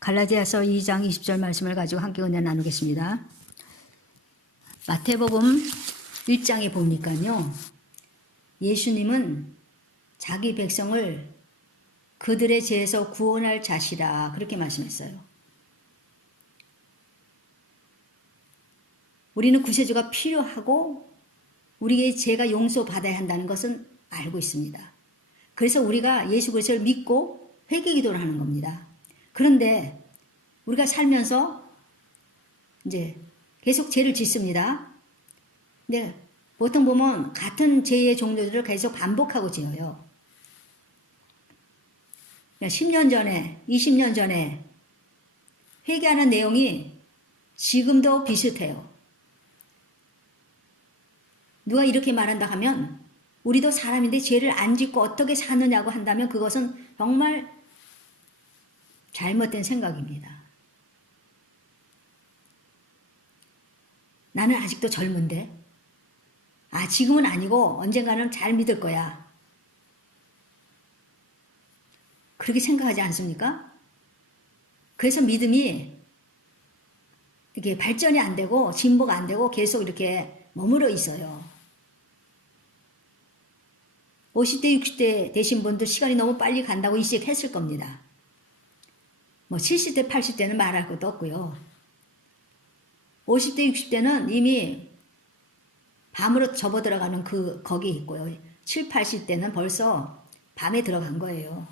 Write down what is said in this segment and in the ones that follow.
갈라디아서 2장 20절 말씀을 가지고 함께 은혜 나누겠습니다. 마태복음 1장에 보니까요. 예수님은 자기 백성을 그들의 죄에서 구원할 자시라 그렇게 말씀했어요. 우리는 구세주가 필요하고 우리의 죄가 용서받아야 한다는 것은 알고 있습니다. 그래서 우리가 예수 그리스도를 믿고 회개 기도를 하는 겁니다. 그런데 우리가 살면서 이제 계속 죄를 짓습니다. 근데 보통 보면 같은 죄의 종류들을 계속 반복하고 지어요. 10년 전에, 20년 전에 회개하는 내용이 지금도 비슷해요. 누가 이렇게 말한다 하면 우리도 사람인데 죄를 안 짓고 어떻게 사느냐고 한다면 그것은 정말 잘못된 생각입니다. 나는 아직도 젊은데 지금은 아니고 언젠가는 잘 믿을 거야. 그렇게 생각하지 않습니까? 그래서 믿음이 이렇게 발전이 안 되고 진보가 안 되고 계속 이렇게 머물러 있어요. 50대, 60대 되신 분들 시간이 너무 빨리 간다고 인식했을 겁니다. 70대, 80대는 말할 것도 없고요. 50대, 60대는 이미 밤으로 접어들어가는 거기 있고요. 7, 80대는 벌써 밤에 들어간 거예요.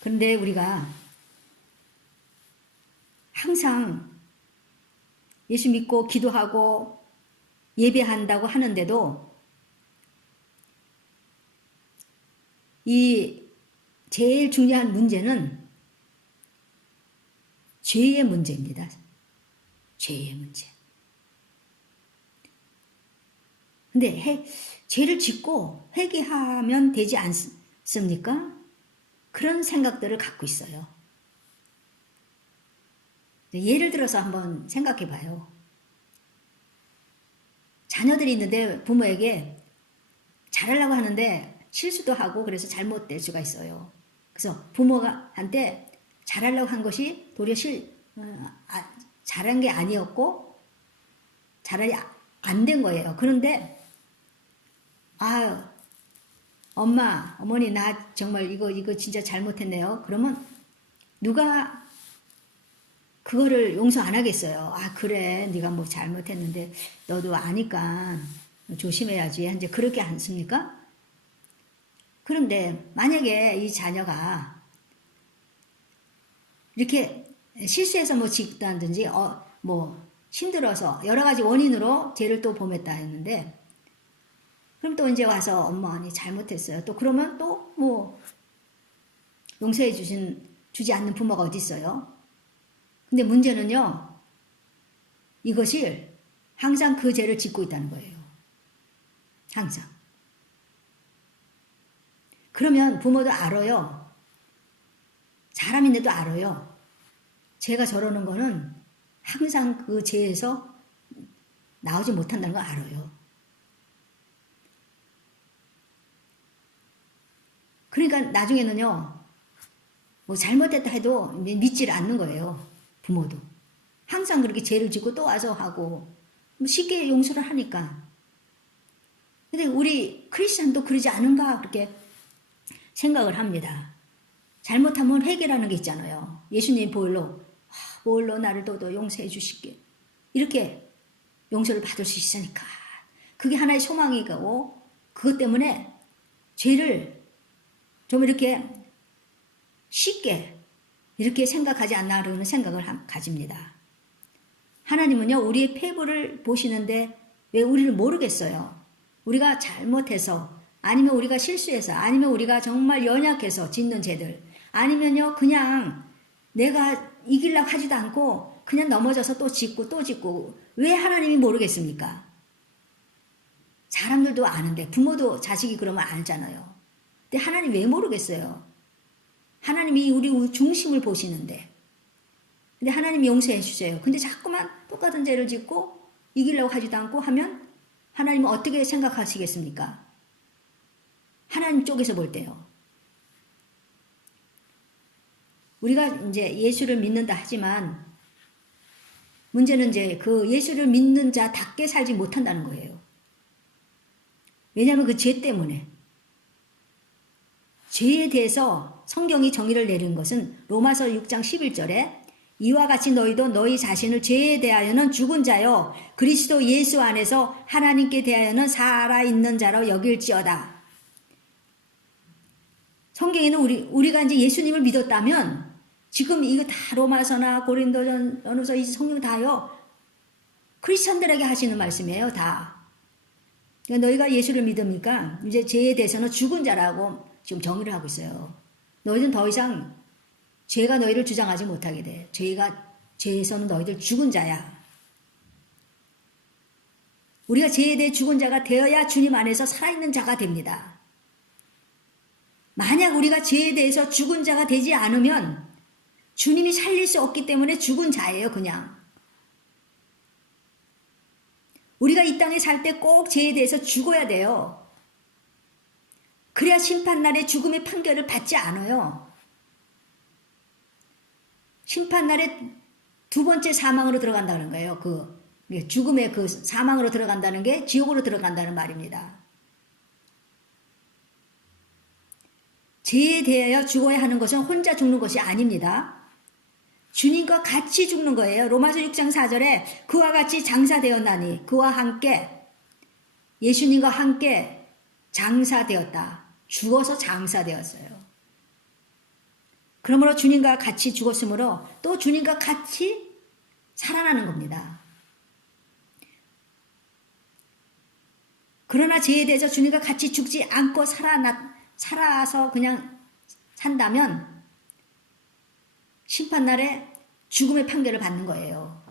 그런데 우리가 항상 예수 믿고 기도하고 예배한다고 하는데도 이 제일 중요한 문제는 죄의 문제입니다. 죄의 문제. 근데 죄를 짓고 회개하면 되지 않습니까? 그런 생각들을 갖고 있어요. 예를 들어서 한번 생각해 봐요. 자녀들이 있는데 부모에게 잘하려고 하는데 실수도 하고 그래서 잘못될 수가 있어요. 그래서 부모한테 잘하려고 한 것이 도리어 잘한 게 아니었고 잘이 안 된 거예요. 그런데 엄마, 어머니 나 정말 이거 진짜 잘못했네요. 그러면 누가 그거를 용서 안 하겠어요. 그래 네가 뭐 잘못했는데 너도 아니까 조심해야지. 이제 그렇게 않습니까? 그런데 만약에 이 자녀가 이렇게 실수해서 뭐 짓다든지 힘들어서 여러 가지 원인으로 죄를 또 범했다 했는데 그럼 또 이제 와서 엄마 언니 잘못했어요. 또 그러면 또 용서해 주지 않는 부모가 어디 있어요? 근데 문제는요. 이것이 항상 그 죄를 짓고 있다는 거예요. 항상. 그러면 부모도 알아요. 사람인데도 알아요. 제가 저러는 거는 항상 그 죄에서 나오지 못한다는 걸 알아요. 그러니까 나중에는요. 잘못했다 해도 믿지를 않는 거예요. 부모도. 항상 그렇게 죄를 짓고 또 와서 하고 쉽게 용서를 하니까. 근데 우리 크리스찬도 그러지 않은가 그렇게 생각을 합니다. 잘못하면 회개라는 게 있잖아요. 예수님 보혈로 나를 또 용서해 주시게. 이렇게 용서를 받을 수 있으니까. 그게 하나의 소망이고 그것 때문에 죄를 좀 이렇게 쉽게 이렇게 생각하지 않나라는 생각을 가집니다. 하나님은요. 우리의 패부를 보시는데 왜 우리를 모르겠어요. 우리가 잘못해서 아니면 우리가 실수해서 아니면 우리가 정말 연약해서 짓는 죄들 아니면요. 그냥 내가 이기려고 하지도 않고 그냥 넘어져서 또 짓고 왜 하나님이 모르겠습니까? 사람들도 아는데 부모도 자식이 그러면 알잖아요. 근데 하나님 왜 모르겠어요? 하나님이 우리 중심을 보시는데 근데 하나님이 용서해 주세요. 근데 자꾸만 똑같은 죄를 짓고 이기려고 하지도 않고 하면 하나님은 어떻게 생각하시겠습니까? 하나님 쪽에서 볼 때요. 우리가 이제 예수를 믿는다 하지만 문제는 이제 그 예수를 믿는 자답게 살지 못한다는 거예요. 왜냐하면 그 죄 때문에. 죄에 대해서 성경이 정의를 내린 것은 로마서 6장 11절에 이와 같이 너희도 너희 자신을 죄에 대하여는 죽은 자요 그리스도 예수 안에서 하나님께 대하여는 살아있는 자로 여길지어다. 성경에는 우리가 이제 예수님을 믿었다면 지금 이거 다 로마서나 고린도전서 이 성경 다요 크리스천들에게 하시는 말씀이에요. 다. 그러니까 너희가 예수를 믿으니까 이제 죄에 대해서는 죽은 자라고 지금 정의를 하고 있어요. 너희는 더 이상 죄가 너희를 주장하지 못하게 돼. 죄에서는 너희들 죽은 자야. 우리가 죄에 대해 죽은 자가 되어야 주님 안에서 살아있는 자가 됩니다. 만약 우리가 죄에 대해서 죽은 자가 되지 않으면 주님이 살릴 수 없기 때문에 죽은 자예요, 그냥. 우리가 이 땅에 살 때 꼭 죄에 대해서 죽어야 돼요. 그래야 심판날에 죽음의 판결을 받지 않아요. 심판날에 두 번째 사망으로 들어간다는 거예요. 죽음의 그 사망으로 들어간다는 게 지옥으로 들어간다는 말입니다. 죄에 대하여 죽어야 하는 것은 혼자 죽는 것이 아닙니다. 주님과 같이 죽는 거예요. 로마서 6장 4절에 그와 같이 장사되었나니 그와 함께 예수님과 함께 장사되었다. 죽어서 장사되었어요. 그러므로 주님과 같이 죽었으므로 또 주님과 같이 살아나는 겁니다. 그러나 죄에 대해서 주님과 같이 죽지 않고 살아서 그냥 산다면 심판날에 죽음의 판결을 받는 거예요.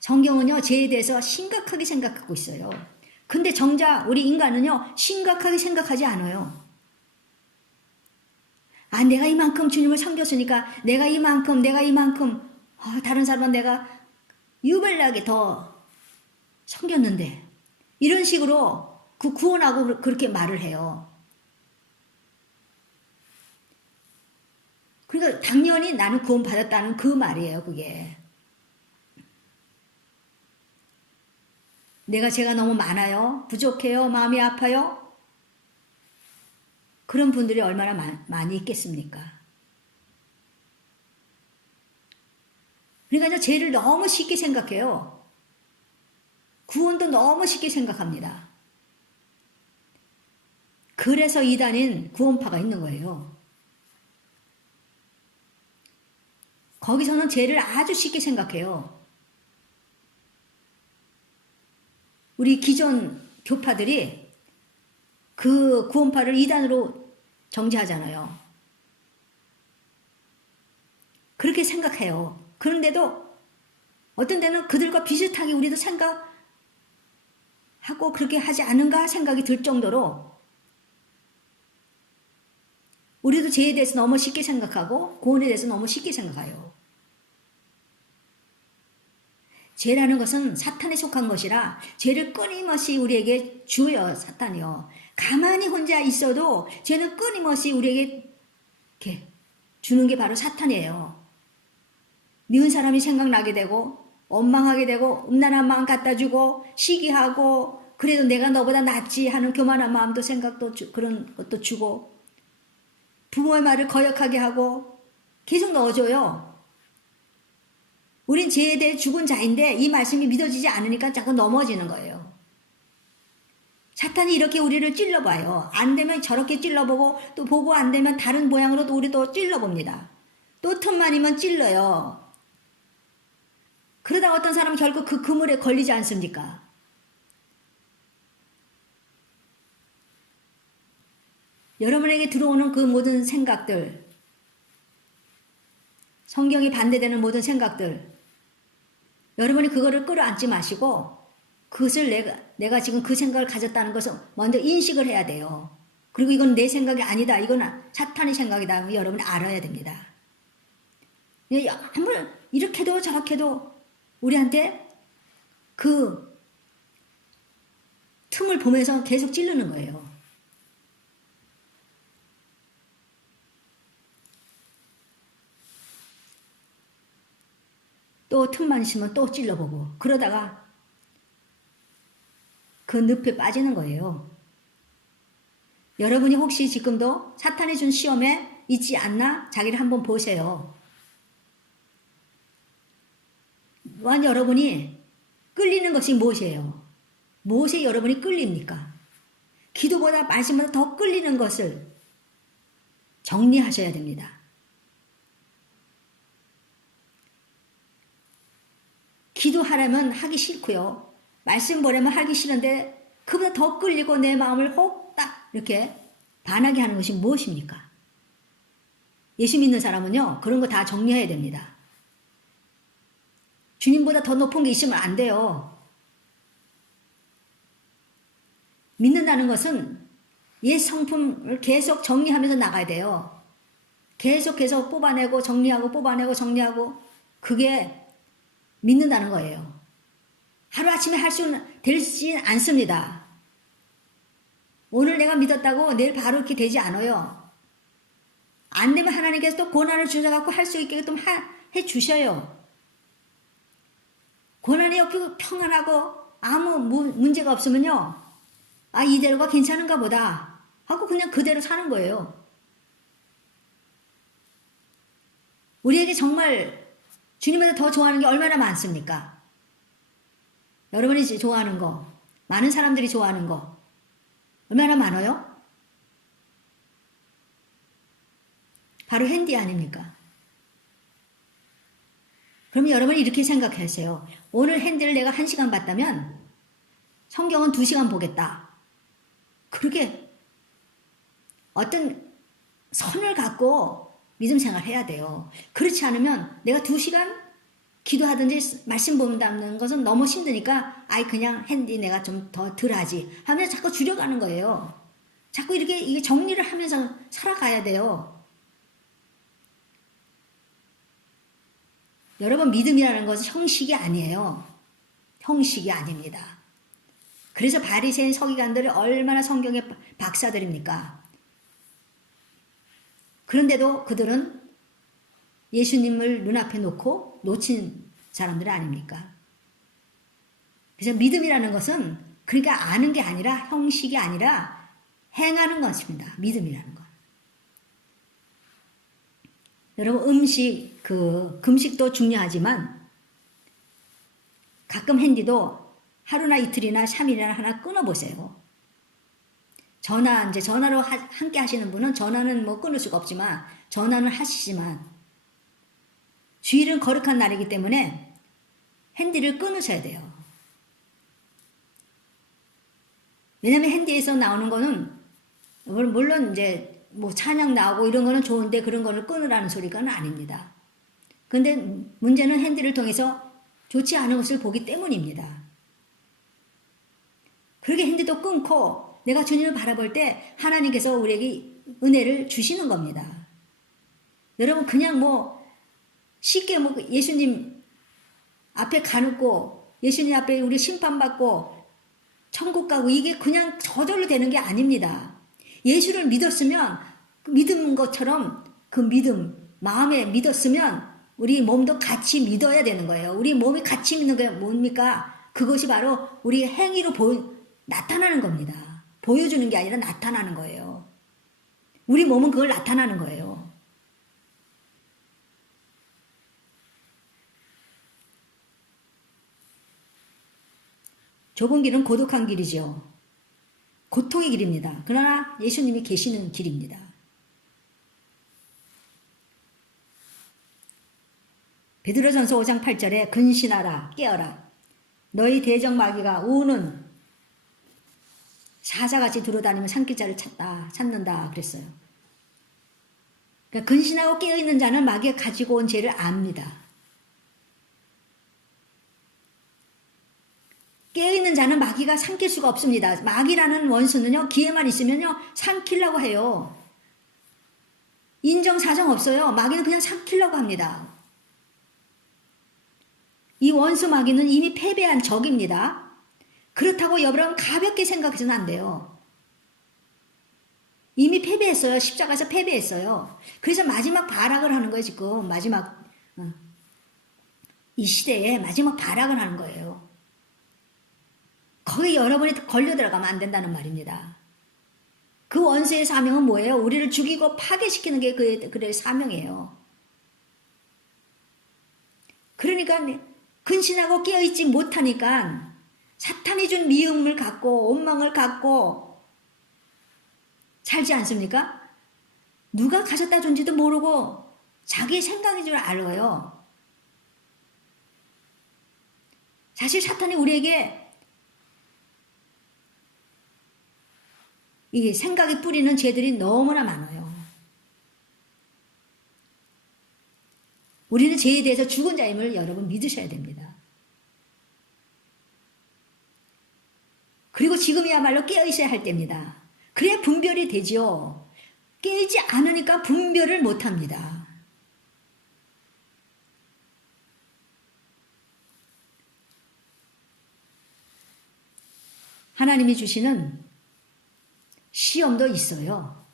성경은요, 죄에 대해서 심각하게 생각하고 있어요. 근데 정작 우리 인간은요, 심각하게 생각하지 않아요. 내가 이만큼 주님을 섬겼으니까 내가 이만큼 다른 사람은 내가 유별나게 더 섬겼는데 이런 식으로 그 구원하고 그렇게 말을 해요. 그러니까 당연히 나는 구원받았다는 그 말이에요, 그게. 제가 너무 많아요? 부족해요? 마음이 아파요? 그런 분들이 얼마나 많이 있겠습니까? 그러니까 죄를 너무 쉽게 생각해요. 구원도 너무 쉽게 생각합니다. 그래서 이단인 구원파가 있는 거예요. 거기서는 죄를 아주 쉽게 생각해요. 우리 기존 교파들이 그 구원파를 이단으로 정죄하잖아요. 그렇게 생각해요. 그런데도 어떤 데는 그들과 비슷하게 우리도 생각하고 그렇게 하지 않은가 생각이 들 정도로 우리도 죄에 대해서 너무 쉽게 생각하고 구원에 대해서 너무 쉽게 생각해요. 죄라는 것은 사탄에 속한 것이라 죄를 끊임없이 우리에게 주어요, 사탄이요. 가만히 혼자 있어도 죄는 끊임없이 우리에게 이렇게 주는 게 바로 사탄이에요. 미운 사람이 생각나게 되고 원망하게 되고 음란한 마음 갖다 주고 시기하고 그래도 내가 너보다 낫지 하는 교만한 마음도 생각도 그런 것도 주고 부모의 말을 거역하게 하고 계속 넣어줘요. 우린 죄에 대해 죽은 자인데 이 말씀이 믿어지지 않으니까 자꾸 넘어지는 거예요. 사탄이 이렇게 우리를 찔러봐요. 안 되면 저렇게 찔러보고 또 보고 안 되면 다른 모양으로 또 우리도 찔러봅니다. 또 틈만이면 찔러요. 그러다 어떤 사람은 결국 그 그물에 걸리지 않습니까? 여러분에게 들어오는 그 모든 생각들, 성경이 반대되는 모든 생각들, 여러분이 그거를 끌어안지 마시고 그것을 내가 지금 그 생각을 가졌다는 것을 먼저 인식을 해야 돼요. 그리고 이건 내 생각이 아니다. 이건 사탄의 생각이다. 여러분이 알아야 됩니다. 아무리 이렇게도 저렇게도 우리한테 그 틈을 보면서 계속 찌르는 거예요. 또 틈만 있으면 또 찔러보고 그러다가 그 늪에 빠지는 거예요. 여러분이 혹시 지금도 사탄이 준 시험에 있지 않나? 자기를 한번 보세요. 또한 여러분이 끌리는 것이 무엇이에요? 무엇에 여러분이 끌립니까? 기도보다 말씀보다 더 끌리는 것을 정리하셔야 됩니다. 기도하려면 하기 싫고요. 말씀 보려면 하기 싫은데 그보다 더 끌리고 내 마음을 혹 딱 이렇게 반하게 하는 것이 무엇입니까? 예수 믿는 사람은요. 그런 거 다 정리해야 됩니다. 주님보다 더 높은 게 있으면 안 돼요. 믿는다는 것은 옛 성품을 계속 정리하면서 나가야 돼요. 계속 뽑아내고 정리하고 뽑아내고 정리하고 그게 믿는다는 거예요. 하루아침에 할 수 되지 않습니다. 오늘 내가 믿었다고 내일 바로 이렇게 되지 않아요. 안 되면 하나님께서 또 고난을 주셔갖고 할 수 있게 좀 해 주셔요. 고난이 없고 평안하고 아무 문제가 없으면요. 아, 이대로가 괜찮은가 보다 하고 그냥 그대로 사는 거예요. 우리에게 정말 주님보다 더 좋아하는 게 얼마나 많습니까? 여러분이 좋아하는 거, 많은 사람들이 좋아하는 거 얼마나 많아요? 바로 핸디 아닙니까? 그러면 여러분이 이렇게 생각하세요. 오늘 핸디를 내가 1시간 봤다면 성경은 2시간 보겠다. 그렇게 어떤 선을 갖고 믿음 생활을 해야 돼요. 그렇지 않으면 내가 2시간 기도하든지 말씀 본다는 것은 너무 힘드니까 아이 그냥 핸디 내가 좀 더 덜 하지 하면서 자꾸 줄여가는 거예요. 자꾸 이게 정리를 하면서 살아가야 돼요. 여러분 믿음이라는 것은 형식이 아니에요. 형식이 아닙니다. 그래서 바리새인 서기관들이 얼마나 성경의 박사들입니까? 그런데도 그들은 예수님을 눈앞에 놓고 놓친 사람들 아닙니까? 그래서 믿음이라는 것은 그러니까 아는 게 아니라 형식이 아니라 행하는 것입니다. 믿음이라는 것. 여러분 금식도 중요하지만 가끔 핸디도 하루나 이틀이나 3일이나 하나 끊어보세요. 전화로 함께 하시는 분은 전화는 뭐 끊을 수가 없지만 전화는 하시지만 주일은 거룩한 날이기 때문에 핸디를 끊으셔야 돼요. 왜냐면 핸디에서 나오는 거는 물론 이제 뭐 찬양 나오고 이런 거는 좋은데 그런 거를 끊으라는 소리가 아닙니다. 근데 문제는 핸디를 통해서 좋지 않은 것을 보기 때문입니다. 그렇게 핸디도 끊고 내가 주님을 바라볼 때 하나님께서 우리에게 은혜를 주시는 겁니다. 여러분 그냥 뭐 쉽게 뭐 예수님 앞에 가놓고 예수님 앞에 우리 심판받고 천국 가고 이게 그냥 저절로 되는 게 아닙니다. 예수를 믿었으면 믿은 것처럼 그 믿음 마음에 믿었으면 우리 몸도 같이 믿어야 되는 거예요. 우리 몸이 같이 믿는 게 뭡니까? 그것이 바로 우리 행위로 나타나는 겁니다. 보여주는 게 아니라 나타나는 거예요. 우리 몸은 그걸 나타나는 거예요. 좁은 길은 고독한 길이죠. 고통의 길입니다. 그러나 예수님이 계시는 길입니다. 베드로전서 5장 8절에 근신하라 깨어라 너희 대적 마귀가 우는 사자같이 들어다니며 산길자를 찾는다 그랬어요. 그러니까 근신하고 깨어있는 자는 마귀가 가지고 온 죄를 압니다. 깨어있는 자는 마귀가 삼킬 수가 없습니다. 마귀라는 원수는요 기회만 있으면요 삼키려고 해요. 인정 사정 없어요. 마귀는 그냥 삼키려고 합니다. 이 원수 마귀는 이미 패배한 적입니다. 그렇다고 여러분 가볍게 생각해서는 안 돼요. 이미 패배했어요. 십자가에서 패배했어요. 그래서 마지막 발악을 하는 거예요. 지금 마지막 이 시대에 마지막 발악을 하는 거예요. 거기 여러분이 걸려 들어가면 안 된다는 말입니다. 그 원수의 사명은 뭐예요? 우리를 죽이고 파괴시키는 게 그의 사명이에요. 그러니까 근신하고 깨어있지 못하니까 사탄이 준 미움을 갖고 원망을 갖고 살지 않습니까? 누가 가졌다 준지도 모르고 자기 생각인 줄 알아요. 사실 사탄이 우리에게 이 생각이 뿌리는 죄들이 너무나 많아요. 우리는 죄에 대해서 죽은 자임을 여러분 믿으셔야 됩니다. 그리고 지금이야말로 깨어있어야 할 때입니다. 그래야 분별이 되지요. 깨지 않으니까 분별을 못합니다. 하나님이 주시는 시험도 있어요.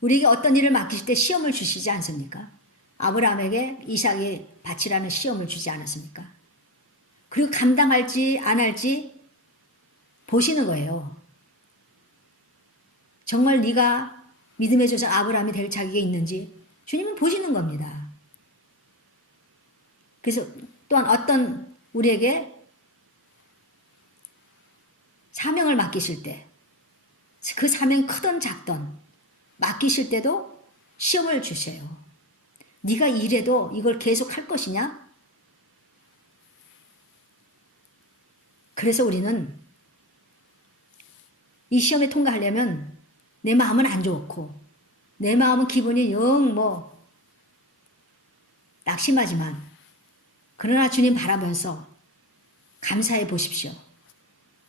우리에게 어떤 일을 맡기실 때 시험을 주시지 않습니까? 아브라함에게 이삭이 바치라는 시험을 주지 않았습니까? 그리고 감당할지 안 할지 보시는 거예요. 정말 네가 믿음의 조상 아브라함이 될 자격이 있는지 주님은 보시는 겁니다. 그래서 또한 어떤 우리에게 사명을 맡기실 때 그 사명이 크든 작든 맡기실 때도 시험을 주세요. 네가 이래도 이걸 계속 할 것이냐? 그래서 우리는 이 시험에 통과하려면 내 마음은 안 좋고 내 마음은 기분이 영 낙심하지만 그러나 주님 바라면서 감사해 보십시오.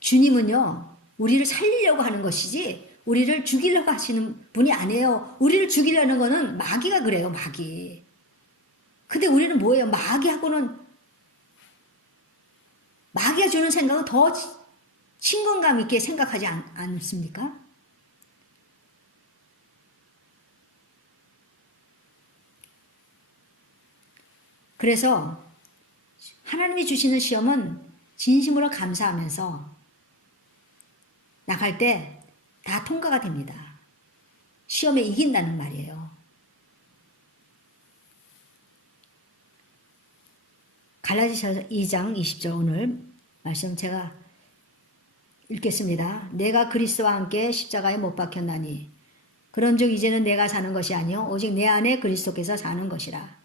주님은요 우리를 살리려고 하는 것이지 우리를 죽이려고 하시는 분이 아니에요. 우리를 죽이려는 거는 마귀가 그래요. 마귀. 근데 우리는 뭐예요? 마귀가 주는 생각은 더 친근감 있게 생각하지 않습니까? 그래서 하나님이 주시는 시험은 진심으로 감사하면서 나갈 때 다 통과가 됩니다. 시험에 이긴다는 말이에요. 갈라디아서 2장 20절 오늘 말씀 제가 읽겠습니다. 내가 그리스도와 함께 십자가에 못 박혔나니 그런즉 이제는 내가 사는 것이 아니요 오직 내 안에 그리스도께서 사는 것이라.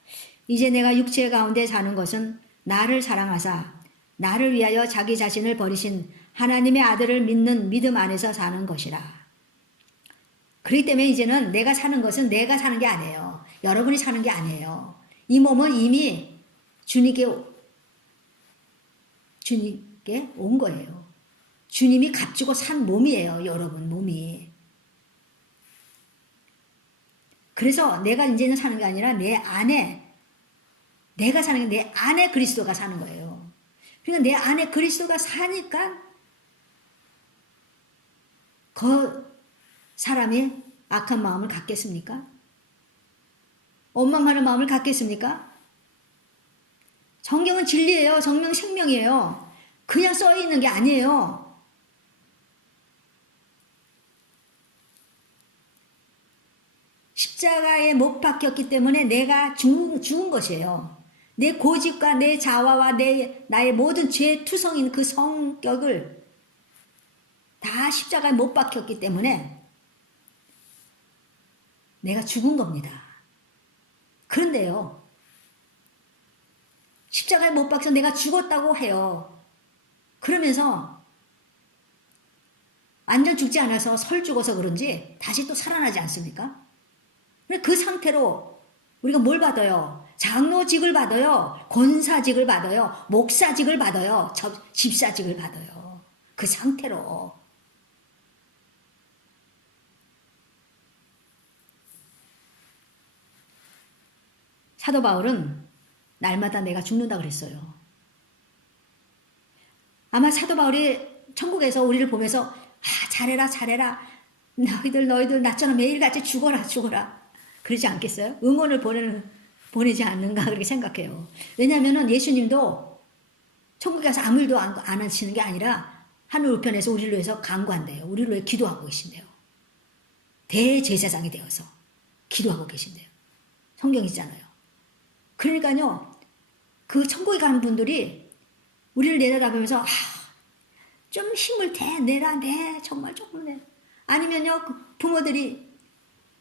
이제 내가 육체 가운데 사는 것은 나를 사랑하사 나를 위하여 자기 자신을 버리신 하나님의 아들을 믿는 믿음 안에서 사는 것이라. 그렇기 때문에 이제는 내가 사는 것은 내가 사는 게 아니에요. 여러분이 사는 게 아니에요. 이 몸은 이미 주님께 온 거예요. 주님이 값주고 산 몸이에요. 여러분 몸이. 그래서 내가 이제는 사는 게 아니라 내 안에 내가 사는 게 내 안에 그리스도가 사는 거예요. 그러니까 내 안에 그리스도가 사니까 그 사람이 악한 마음을 갖겠습니까? 원망하는 마음을 갖겠습니까? 성경은 진리예요. 성경 생명이에요. 그냥 써 있는 게 아니에요. 십자가에 못 박혔기 때문에 내가 죽은 것이에요. 내 고집과 내 자화와 나의 모든 죄 투성인 그 성격을 다 십자가에 못 박혔기 때문에 내가 죽은 겁니다. 그런데요. 십자가에 못 박혀서 내가 죽었다고 해요. 그러면서 완전 죽지 않아서 설 죽어서 그런지 다시 또 살아나지 않습니까? 그 상태로 우리가 뭘 받아요? 장로직을 받아요. 권사직을 받아요. 목사직을 받아요. 집사직을 받아요. 그 상태로. 사도 바울은 날마다 내가 죽는다 그랬어요. 아마 사도 바울이 천국에서 우리를 보면서 잘해라 잘해라 너희들 나처럼 매일같이 죽어라 그러지 않겠어요? 응원을 보내지 않는가 그렇게 생각해요. 왜냐하면 예수님도 천국에 가서 아무 일도 안 하시는 게 아니라 하늘 우편에서 우리를 위해서 간구한대요. 우리를 위해 기도하고 계신대요. 대제사장이 되어서 기도하고 계신대요. 성경이잖아요. 그러니까요. 그 천국에 가는 분들이 우리를 내려다보면서 좀 힘을 내라 정말 조금 내. 아니면요 그 부모들이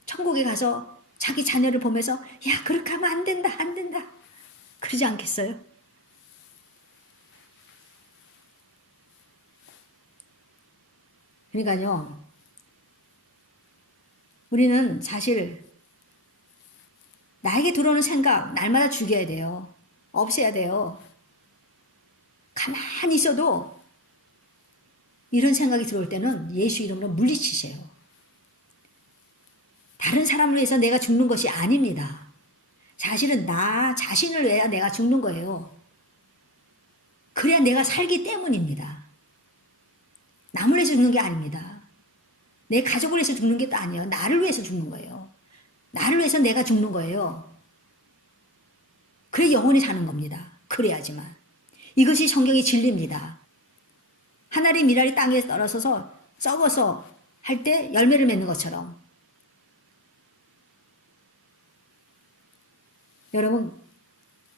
천국에 가서 자기 자녀를 보면서 야 그렇게 하면 안 된다 그러지 않겠어요? 그러니까요 우리는 사실 나에게 들어오는 생각 날마다 죽여야 돼요. 없애야 돼요. 가만히 있어도 이런 생각이 들어올 때는 예수 이름으로 물리치세요. 다른 사람을 위해서 내가 죽는 것이 아닙니다. 사실은 나 자신을 위해 내가 죽는 거예요. 그래야 내가 살기 때문입니다. 남을 위해서 죽는 게 아닙니다. 내 가족을 위해서 죽는 게 또 아니에요. 나를 위해서 죽는 거예요. 나를 위해서 내가 죽는 거예요. 그래 영원히 사는 겁니다. 그래야지만. 이것이 성경의 진리입니다. 하늘의 미랄이 땅에 떨어져서 썩어서 할 때 열매를 맺는 것처럼 여러분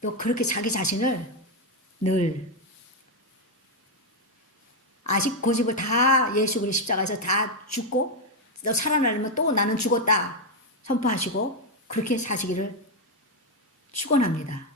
또 그렇게 자기 자신을 늘 아직 고집을 다 예수 그리스도 십자가에서 다 죽고 너 살아나려면 또 나는 죽었다 선포하시고 그렇게 사시기를 축원합니다.